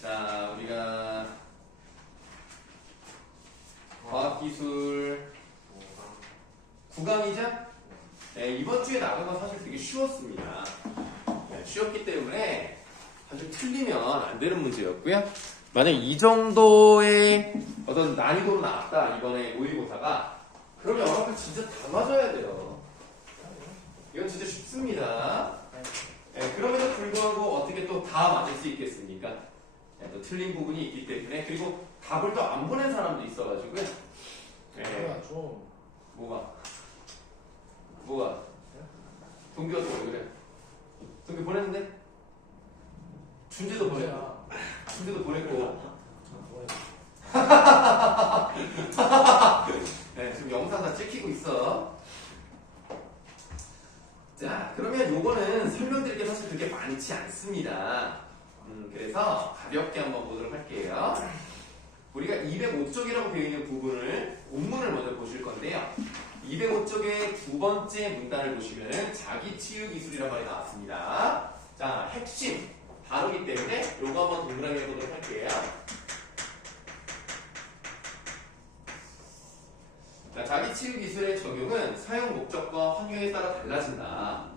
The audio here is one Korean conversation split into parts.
자, 우리가 과학기술 9강이죠? 네, 이번 주에 나간 건 사실 되게 쉬웠습니다. 네, 쉬웠기 때문에 사실 틀리면 안 되는 문제였고요. 만약 이 정도의 어떤 난이도로 나왔다, 이번에 모의고사가, 그러면 여러분 진짜 다 맞아야 돼요. 이건 진짜 쉽습니다. 네, 그럼에도 불구하고 어떻게 또 다 맞을 수 있겠습니까? 네, 또 틀린 부분이 있기 때문에, 그리고 답을 또 안 보낸 사람도 있어가지고요. 네. 뭐가? 동규가 또 왜 그래? 동규 보냈는데? 준재도 보냈고. 준재도 보냈고. 네, 지금 영상 다 찍히고 있어. 자, 그러면 요거는 설명드릴 게 사실 그렇게 많지 않습니다. 그래서 가볍게 한번 보도록 할게요. 우리가 205쪽이라고 되어 있는 부분을, 본문을 먼저 보실 건데요. 205쪽의 두 번째 문단을 보시면 자기 치유 기술이라는 말이 나왔습니다. 자, 핵심 다루기 때문에 요거 한번 동그라미 해보도록 할게요. 자, 자기 치유 기술의 적용은 사용 목적과 환경에 따라 달라진다.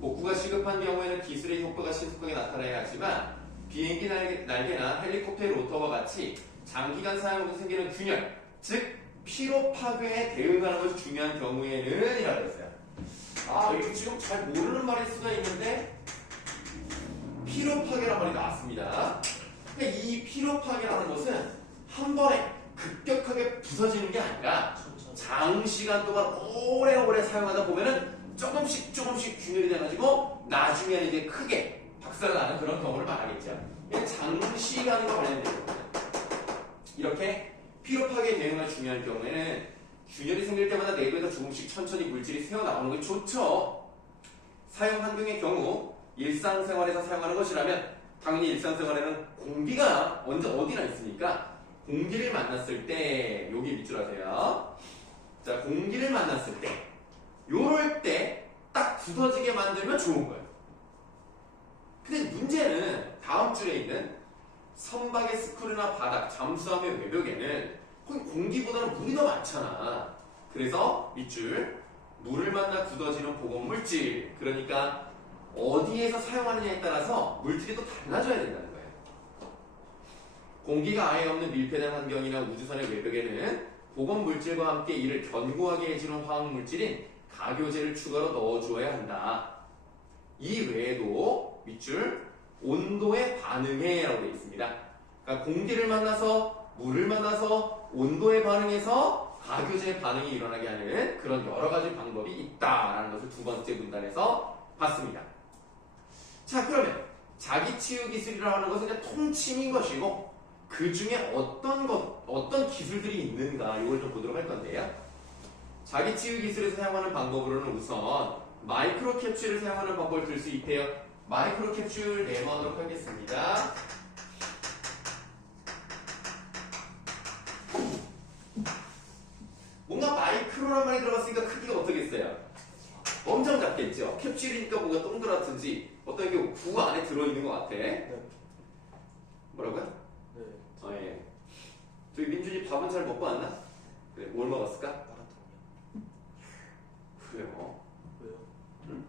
복구가 시급한 경우에는 기술의 효과가 신속하게 나타나야 하지만 비행기 날개나 헬리콥터의 로터와 같이 장기간 사용으로 생기는 균열, 즉 피로 파괴에 대응하는 것이 중요한 경우에는 이라고 했어요. 아, 이게 지금 잘 모르는 말일 수가 있는데 피로 파괴란 말이 나왔습니다. 그러니까 이 피로 파괴라는 것은 한 번에 급격하게 부서지는 게 아니라 장시간 동안 오래오래 사용하다 보면은 조금씩 균열이 돼가지고 나중에는 이제 크게 박살나는 그런 경우를 말하겠죠. 장시간과 관련된 거예요. 이렇게 피로 파괴에 대응할 중요한 경우에는 균열이 생길 때마다 내부에서 조금씩 천천히 물질이 새어나오는 게 좋죠. 사용 환경의 경우 일상생활에서 사용하는 것이라면 당연히 일상생활에는 공기가 언제 어디나 있으니까 공기를 만났을 때 여기 밑줄 하세요. 자, 공기를 만났을 때 요럴 때 딱 굳어지게 만들면 좋은 거예요. 근데 문제는 다음 줄에 있는 선박의 스크류나 바닥, 잠수함의 외벽에는 거기 공기보다는 물이 더 많잖아. 그래서 밑줄 물을 만나 굳어지는 보건물질, 그러니까 어디에서 사용하느냐에 따라서 물질이 또 달라져야 된다는 거예요. 공기가 아예 없는 밀폐된 환경이나 우주선의 외벽에는 보건물질과 함께 이를 견고하게 해주는 화학물질인 가교제를 추가로 넣어주어야 한다. 이 외에도 밑줄 온도에 반응해 라고 되어 있습니다. 그러니까 공기를 만나서 물을 만나서 온도에 반응해서 가교제의 반응이 일어나게 하는 그런 여러 가지 방법이 있다라는 것을 두 번째 문단에서 봤습니다. 자, 그러면 자기 치유 기술이라고 하는 것은 그냥 통칭인 것이고 그 중에 어떤 기술들이 있는가 이걸 좀 보도록 할 건데요. 자기 치유 기술에서 사용하는 방법으로는 우선 마이크로 캡슐을 사용하는 방법을 들 수 있대요. 마이크로 캡슐 네모하도록 하겠습니다. 뭔가 마이크로란 말이 들어갔으니까 크기가 어떻겠어요? 엄청 작겠죠? 캡슐이니까 뭔가 동그랗든지 어떤 게 구 안에 들어있는 것 같아. 네. 뭐라고요? 네. 예. 저기 민준이 밥은 잘 먹고 왔나? 그래, 뭘 먹었을까? 마라탕이요. 그래요. 왜요? 응?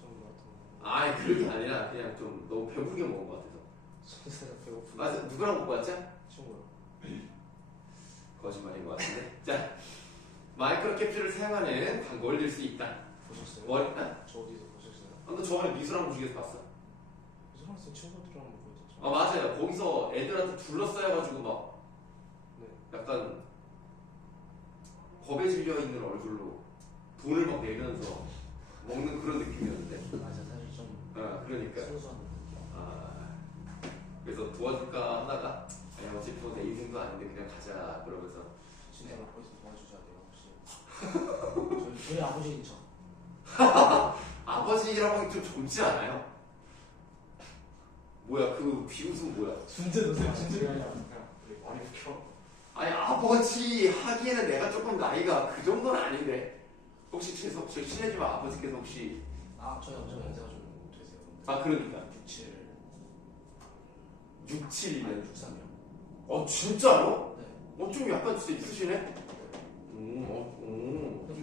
저는 마라탕. 아, 그게 아니라 그냥 좀 너무 배부르게 먹은 것 같아서. 저는 배고픈데. 맞아, 누구랑 먹고 왔죠? 친구요. 거짓말인 것 같은데. 자, 마이크로 캡슐을 사용하는 방법을 들 수 있다. 보셨어요? 뭘? 아? 저 어디서 보셨어요? 너 저번에 미술학 무식에서 봤어. 이소랑 쌤 친구들이랑 보였죠. 아, 맞아요. 거기서 애들한테 둘러싸여가지고 막 네. 약간 겁에 질려 있는 얼굴로 돈을 막 내면서 먹는 그런 느낌이었는데. 맞아, 사실 좀. 그러니까. 소소한 느낌. 그래서 도와줄까 하다가 아니 어차피 내 인생도 아닌데 그냥 가자 그러면서. 진짜 거기서 도와주셔야 돼요, 혹시. 저희 아버지인 척. 아버지라고 하기 좀 젊지 않아요? 뭐야 그 비웃음 뭐야? 준재 넣으세요. 준재 아니야. 그냥 우리 머리 켜. 아니 아버지 하기에는 내가 조금 나이가 그 정도는 아닌데 혹시 재석 저 실례지만 아버지께서 혹시 저희 엄청 연세가 좀 되세요. 아 그러니까 67. 67이면 63이요. 진짜로? 네. 좀 약간 진짜 있으시네?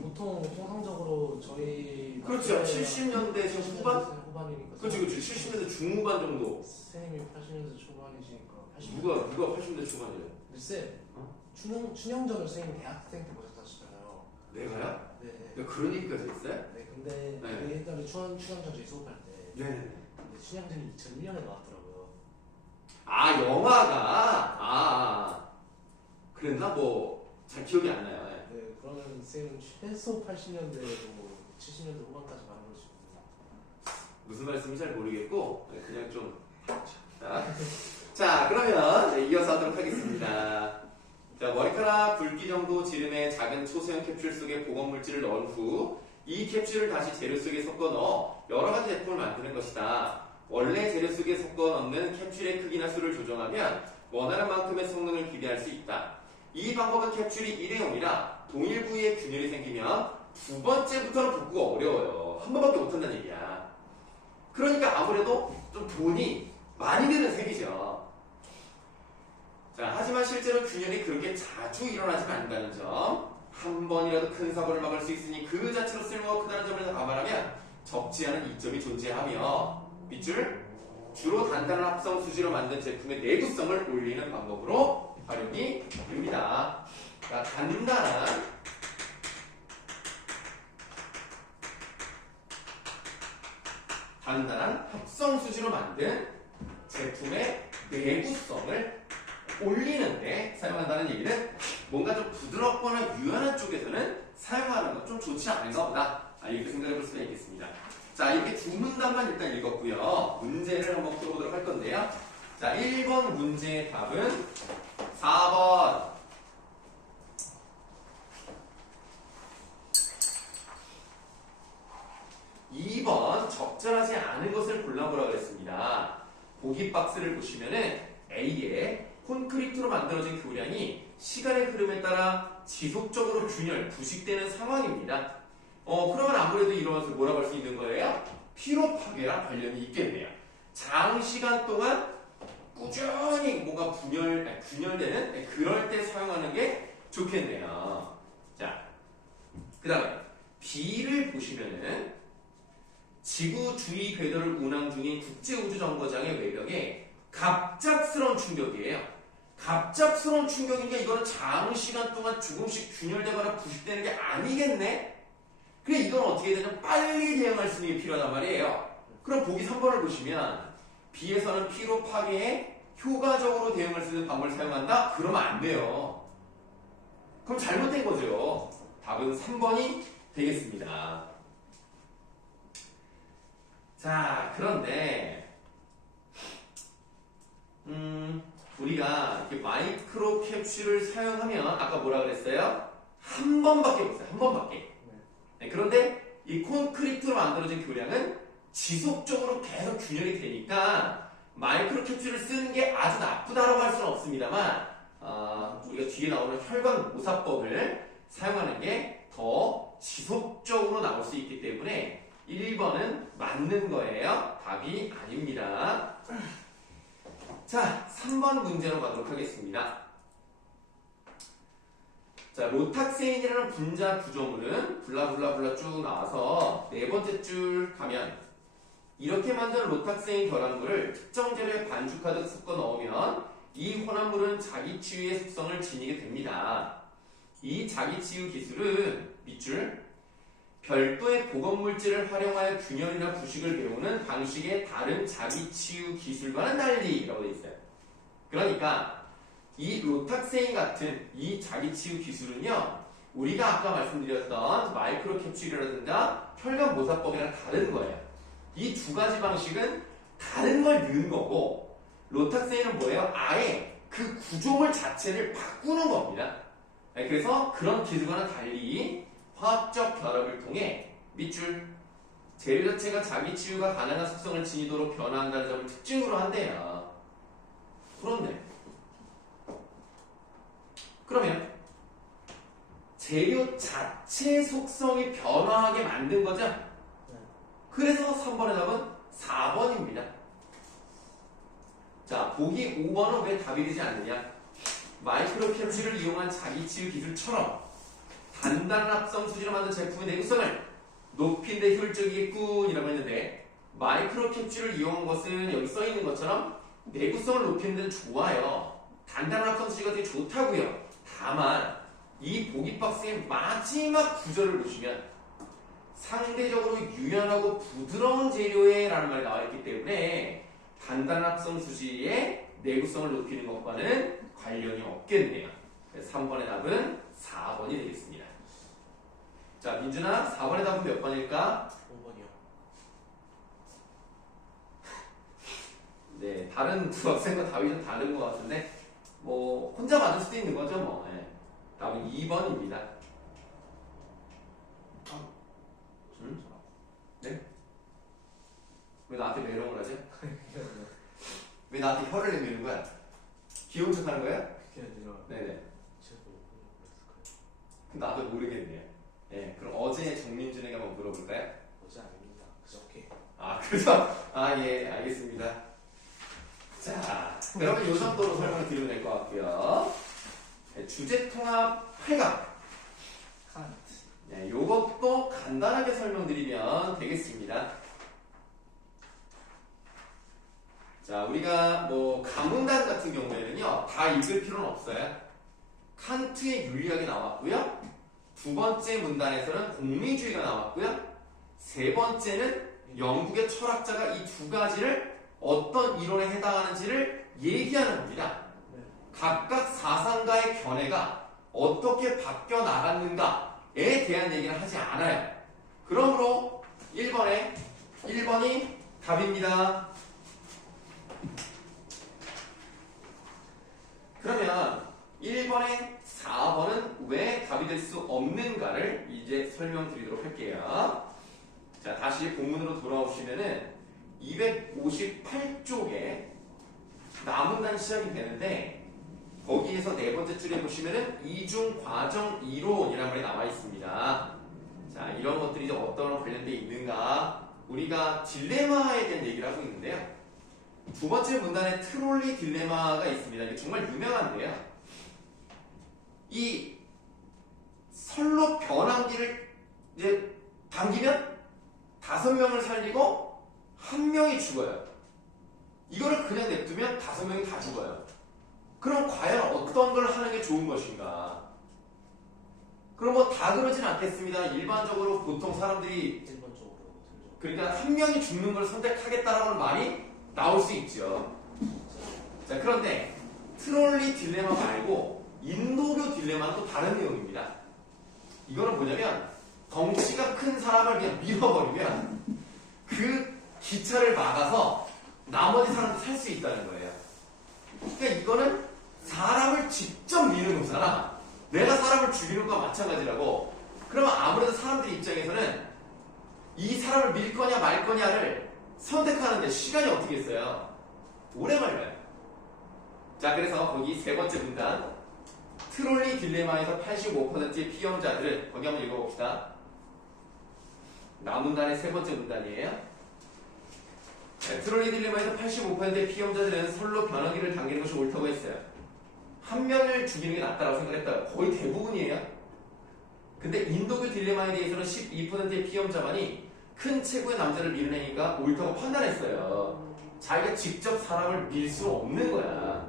보통 통상적으로 저희 그렇죠 70년대 후반? 후반이니까. 그렇지 70년대 중후반 정도 선생님이 80년대 초반이시니까. 80. 누가 80년대 초반이래? 쌤, 춘영전을 선생님 대학생 때 보셨다시잖아요. 내가요? 네. 그런 얘기까지 했어요? 네, 근데 네. 그 옛날에 춘영전 저희 수업할 때. 네. 근데 춘영전이 2001년에 나왔더라고요. 아 영화가 그랬나? 잘 기억이 안 나요. 네. 네, 그러면 쌤은 최소 80년대고 70년대 후반까지 가는 걸 수 있는. 무슨 말씀인지 잘 모르겠고 그냥 좀 자 그러면 이어서 하도록 하겠습니다. 자 머리카락 굵기 정도 지름의 작은 초소형 캡슐 속에 보건물질을 넣은 후 이 캡슐을 다시 재료 속에 섞어 넣어 여러 가지 제품을 만드는 것이다. 원래 재료 속에 섞어 넣는 캡슐의 크기나 수를 조정하면 원하는 만큼의 성능을 기대할 수 있다. 이 방법은 캡슐이 일회용이라 동일 부위에 균열이 생기면 두 번째부터는 복구가 어려워요. 한 번밖에 못한다는 얘기야. 그러니까 아무래도 좀 돈이 많이 드는 셈이죠. 자, 하지만 실제로 균열이 그렇게 자주 일어나지 않는다는 점, 한 번이라도 큰 사고를 막을 수 있으니 그 자체로 쓸모가 크다는 점을 감안하면 적지 않은 이점이 존재하며 밑줄 주로 단단한 합성 수지로 만든 제품의 내구성을 올리는 방법으로 활용이 됩니다. 자, 단단한 합성 수지로 만든 제품의 내구성을 올리는데 사용한다는 얘기는 뭔가 좀 부드럽거나 유연한 쪽에서는 사용하는 건 좀 좋지 않은가 보다. 이렇게 생각해 볼 수가 있겠습니다. 자, 이렇게 두 문단만 일단 읽었고요. 문제를 한번 풀어보도록 할 건데요. 자, 1번 문제의 답은 4번. 2번 적절하지 않은 것을 골라보라고 했습니다. 보기 박스를 보시면은 A에 콘크리트로 만들어진 교량이 시간의 흐름에 따라 지속적으로 균열, 부식되는 상황입니다. 그러면 아무래도 이런 것을 뭐라고 할 수 있는 거예요? 피로 파괴랑 관련이 있겠네요. 장시간 동안 꾸준히 뭔가 균열되는 그럴 때 사용하는 게 좋겠네요. 자, 그 다음에 B를 보시면은 지구 주위 궤도를 운항 중인 국제우주정거장의 외벽에 갑작스러운 충격이에요. 갑작스러운 충격이니까 이거는 장시간 동안 조금씩 균열되거나 부식되는 게 아니겠네? 그래 이건 어떻게 되냐면 빨리 대응할 수 있는 게 필요하단 말이에요. 그럼 보기 3번을 보시면 B에서는 피로 파괴에 효과적으로 대응할 수 있는 방법을 사용한다? 그러면 안 돼요. 그럼 잘못된 거죠. 답은 3번이 되겠습니다. 자, 그런데 우리가 이렇게 마이크로 캡슐을 사용하면 아까 뭐라 그랬어요? 한 번밖에 못 써요. 한 번밖에. 네, 그런데 이 콘크리트로 만들어진 교량은 지속적으로 계속 균열이 되니까 마이크로 캡슐을 쓰는 게 아주 나쁘다라고 할 수는 없습니다만 우리가 뒤에 나오는 혈관 모사법을 사용하는 게 더 지속적으로 나올 수 있기 때문에 1번은 맞는 거예요. 답이 아닙니다. 자, 3번 문제로 가도록 하겠습니다. 자, 로탁세인이라는 분자 구조물은 블라블라블라 쭉 나와서 네 번째 줄 가면 이렇게 만든 로탁세인 결합물을 특정 재료에 반죽하듯 섞어 넣으면 이 혼합물은 자기 치유의 속성을 지니게 됩니다. 이 자기 치유 기술은 밑줄 별도의 보건물질을 활용하여 균열이나 부식을 배우는 방식의 다른 자기 치유 기술과는 달리라고 되어 있어요. 그러니까 이 로탁세인 같은 이 자기 치유 기술은요, 우리가 아까 말씀드렸던 마이크로 캡슐이라든가 혈관 모사법이랑 다른 거예요. 이 두 가지 방식은 다른 걸 넣은 거고, 로탁세인은 뭐예요? 아예 그 구조물 자체를 바꾸는 겁니다. 그래서 그런 기술과는 달리 화학적 결합을 통해 밑줄 재료 자체가 자기 치유가 가능한 속성을 지니도록 변화한다는 점을 특징으로 한대요. 그렇네. 그러면 재료 자체 속성이 변화하게 만든 거죠? 그래서 3번의 답은 4번입니다. 자, 보기 5번은 왜 답이 되지 않느냐? 마이크로캡슐을 이용한 자기치유 기술처럼 단단한 합성 수지로 만든 제품의 내구성을 높인 데 효율적이겠군 이라고 했는데, 마이크로캡슐을 이용한 것은 여기 써있는 것처럼 내구성을 높이는 데는 좋아요. 단단한 합성 수지가 되게 좋다고요. 다만 이 보기 박스의 마지막 구절을 보시면 상대적으로 유연하고 부드러운 재료에 라는 말이 나와 있기 때문에 단단한 합성 수지의 내구성을 높이는 것과는 관련이 없겠네요. 그래서 3번의 답은 4번이 되겠습니다. 자, 민준아, 4번의 답은 몇 번일까? 5번이요. 네, 다른 두 학생과 답이 좀 다른 것 같은데 뭐 혼자 맞을 수도 있는 거죠 뭐. 네. 답은 2번입니다. 응? 네? 왜 나한테 매력을 하지? 왜 나한테 혀를 내미는 거야? 귀여운 척 하는 거야? 그게 아니라 네네. 제가 그랬을까요? 나도 모르겠네요. 네, 그럼 어제 정민준에게 한번 물어볼까요? 어제 아닙니다. 그저께. 아, 그래서? 아, 예, 알겠습니다. 자, 그러면 이 정도로 설명을 드리면 될 것 같고요. 네, 주제통합 8강. 칸트. 네, 요것도 간단하게 설명드리면 되겠습니다. 자, 우리가 뭐 가문단 같은 경우에는요, 다 읽을 필요는 없어요. 칸트의 윤리학이 나왔고요. 두 번째 문단에서는 공리주의가 나왔고요. 세 번째는 영국의 철학자가 이 두 가지를 어떤 이론에 해당하는지를 얘기하는 겁니다. 네. 각각 사상가의 견해가 어떻게 바뀌어 나갔는가에 대한 얘기를 하지 않아요. 그러므로 1번이 답입니다. 그러면 1번에 4번은 왜 답이 될 수 없는가를 이제 설명드리도록 할게요. 자, 다시 본문으로 돌아오시면은 258쪽에 나문단 시작이 되는데, 거기에서 네 번째 줄에 보시면은 이중 과정 이론이라는 말이 나와 있습니다. 자, 이런 것들이 이제 어떤 관련돼 있는가? 우리가 딜레마에 대한 얘기를 하고 있는데요. 두 번째 문단에 트롤리 딜레마가 있습니다. 이게 정말 유명한데요. 이 선로 변환기를 이제 당기면 5명을 살리고 1명이 죽어요. 이거를 그냥 냅두면 5명이 다 죽어요. 그럼 과연 어떤 걸 하는 게 좋은 것인가? 그럼 뭐 다 그러진 않겠습니다. 일반적으로 보통 사람들이 1번적으로 들죠. 그러니까 1명이 죽는 걸 선택하겠다라는 말이 나올 수 있죠. 자, 그런데 트롤리 딜레마 말고 인도교 딜레마는 또 다른 내용입니다. 이거는 뭐냐면 덩치가 큰 사람을 그냥 밀어버리면 그 기차를 막아서 나머지 사람도 살 수 있다는 거예요. 그러니까 이거는 사람을 직접 미는 거잖아. 내가 사람을 죽이는 거와 마찬가지라고. 그러면 아무래도 사람들 입장에서는 이 사람을 밀 거냐 말 거냐를 선택하는데 시간이 어떻게 있어요? 오래 걸려요. 자, 그래서 거기 세 번째 문단 트롤리 딜레마에서 85%의 피험자들은, 거기 한번 읽어봅시다. 나문단의 세 번째 문단이에요. 네, 트롤리 딜레마에서 85%의 피험자들은 선로 변환기를 당기는 것이 옳다고 했어요. 1명을 죽이는 게 낫다고 생각했다. 거의 대부분이에요. 근데 인도교 딜레마에 대해서는 12%의 피험자만이 큰 체구의 남자를 밀어내니까 옳다고 판단했어요. 자기가 직접 사람을 밀 수 없는 거야.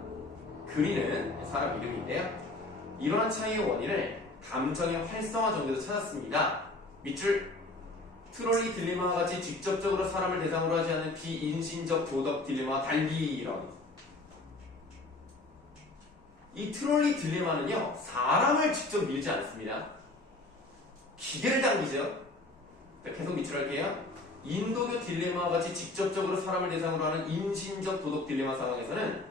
그리는 사람 이름인데요. 이러한 차이의 원인을 감정의 활성화 정도에서 찾았습니다. 밑줄 트롤리 딜레마와 같이 직접적으로 사람을 대상으로 하지 않는 비인신적 도덕 딜레마와 달리 이런. 이 트롤리 딜레마는요, 사람을 직접 밀지 않습니다. 기계를 당기죠. 계속 밑줄할게요. 인도교 딜레마와 같이 직접적으로 사람을 대상으로 하는 인신적 도덕 딜레마 상황에서는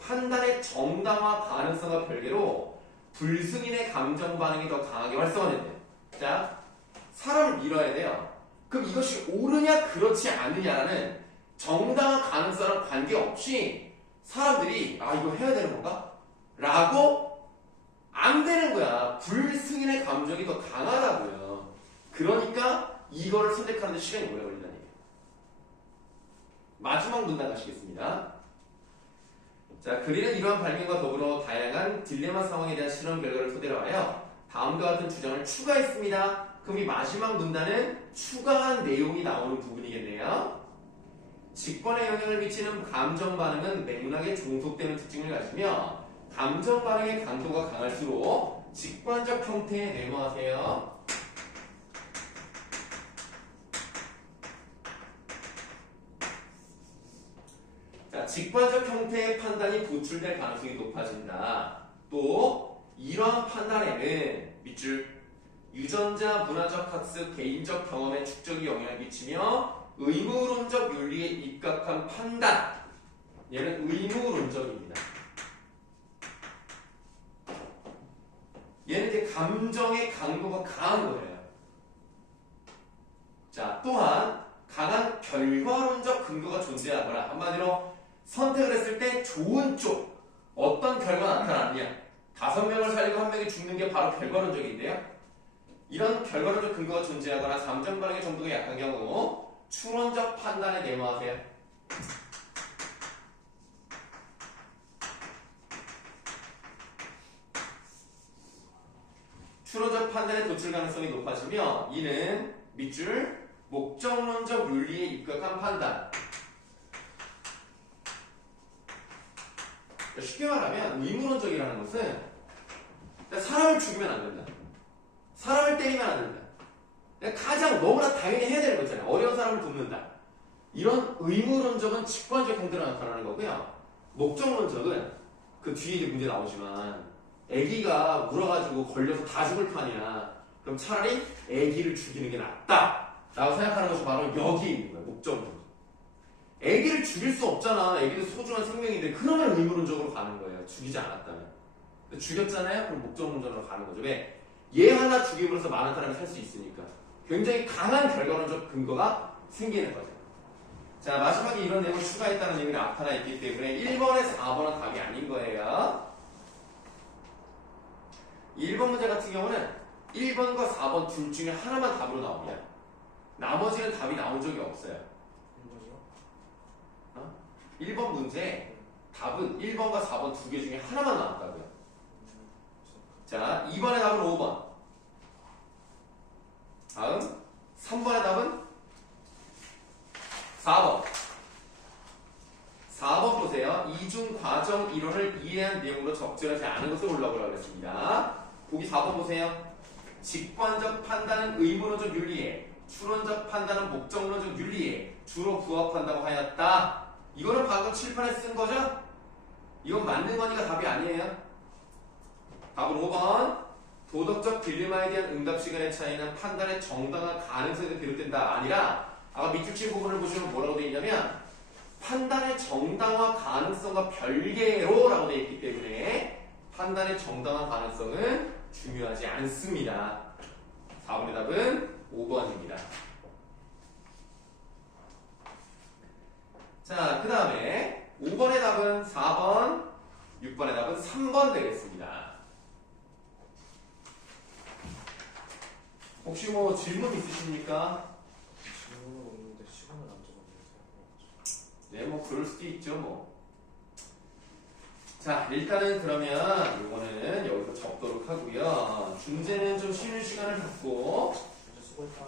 판단의 정당화 가능성과 별개로 불승인의 감정 반응이 더 강하게 활성화된대요. 자, 사람을 밀어야 돼요. 그럼 이것이 옳으냐 그렇지 않느냐라는 정당한 가능성과 관계없이 사람들이 아 이거 해야 되는 건가? 라고 안 되는 거야. 불승인의 감정이 더 강하다고요. 그러니까 이거를 선택하는데 시간이 오래 걸린다는 얘기예요. 마지막 문단 가시겠습니다. 자, 그리는 이러한 발견과 더불어 다양한 딜레마 상황에 대한 실험 결과를 토대로 하여 다음과 같은 주장을 추가했습니다. 그럼 이 마지막 문단은 추가한 내용이 나오는 부분이겠네요. 직관에 영향을 미치는 감정 반응은 맥락에 종속되는 특징을 가지며 감정 반응의 강도가 강할수록 직관적 형태에 내모하세요. 자, 직관적 형태의 판단이 도출될 가능성이 높아진다. 또 이러한 판단에는 밑줄 유전자, 문화적 학습, 개인적 경험의 축적이 영향을 미치며 의무론적 윤리에 입각한 판단. 얘는 의무론적입니다. 얘는 이제 감정의 강도가 강한 거예요. 자, 또한 강한 결과론적 근거가 존재하거나 한마디로 선택을 했을 때 좋은 쪽 어떤 결과가 나타나느냐 5명을 살리고 1명이 죽는 게 바로 결과론적인데요. 이런 결과론적 근거가 존재하거나 감정 반응의 정도가 약한 경우 추론적 판단에 내모하세요. 추론적 판단의 도출 가능성이 높아지며 이는 밑줄 목적론적 윤리에 입각한 판단. 쉽게 말하면 의무론적이라는 것은 사람을 죽이면 안 된다. 사람을 때리면 안 된다. 가장 너무나 당연히 해야 되는 거잖아요. 어려운 사람을 돕는다. 이런 의무론적은 직관적 형태로 나타나는 거고요. 목적론적은 그 뒤에 이제 문제 나오지만 애기가 물어가지고 걸려서 다 죽을 판이야. 그럼 차라리 애기를 죽이는 게 낫다 라고 생각하는 것이 바로 여기 있는 거예요. 목적론적. 애기를 죽일 수 없잖아. 애기도 소중한 생명인데 그러면 의무론적으로 가는 거예요. 죽이지 않았다면. 죽였잖아요? 그럼 목적론적으로 가는 거죠. 왜? 얘 하나 죽임으로써 많은 사람이 살 수 있으니까. 굉장히 강한 결과론적 근거가 생기는 거죠. 자, 마지막에 이런 내용을 추가했다는 내용이 나타나 있기 때문에 1번에서 4번은 답이 아닌 거예요. 1번 문제 같은 경우는 1번과 4번 둘 중에 하나만 답으로 나옵니다. 나머지는 답이 나온 적이 없어요. 1번 문제 답은 1번과 4번 두 개 중에 하나만 나왔다고요. 자, 2번의 답은 5번. 다음 3번의 답은 4번. 4번 보세요. 이중 과정 이론을 이해한 내용으로 적절하지 않은 것을 올라오라고 했습니다. 보기 4번 보세요. 직관적 판단은 의무론적 윤리에, 추론적 판단은 목적론적 윤리에 주로 부합한다고 하였다. 이거는 방금 칠판에 쓴 거죠? 이건 맞는 거니까 답이 아니에요. 답은 5번. 도덕적 딜레마에 대한 응답 시간의 차이는 판단의 정당한 가능성에서 비롯된다. 아니라 아까 밑줄 친 부분을 보시면 뭐라고 되어 있냐면 판단의 정당화 가능성과 별개로 라고 되어 있기 때문에 판단의 정당한 가능성은 중요하지 않습니다. 4번의 답은 5번입니다. 자, 그 다음에 5번의 답은 4번, 6번의 답은 3번 되겠습니다. 혹시 뭐 질문 있으십니까? 질문은 없는데 시간을 안 적어주세요. 네, 뭐 그럴 수도 있죠, 뭐. 자, 일단은 그러면 이거는 여기서 접도록 하고요. 중재는 좀 쉬는 시간을 갖고 진짜 수고했다.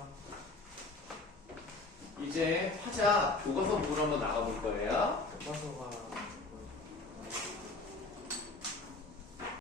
이제 화자 교과서 부분 한번 나가볼 거예요. 교과서가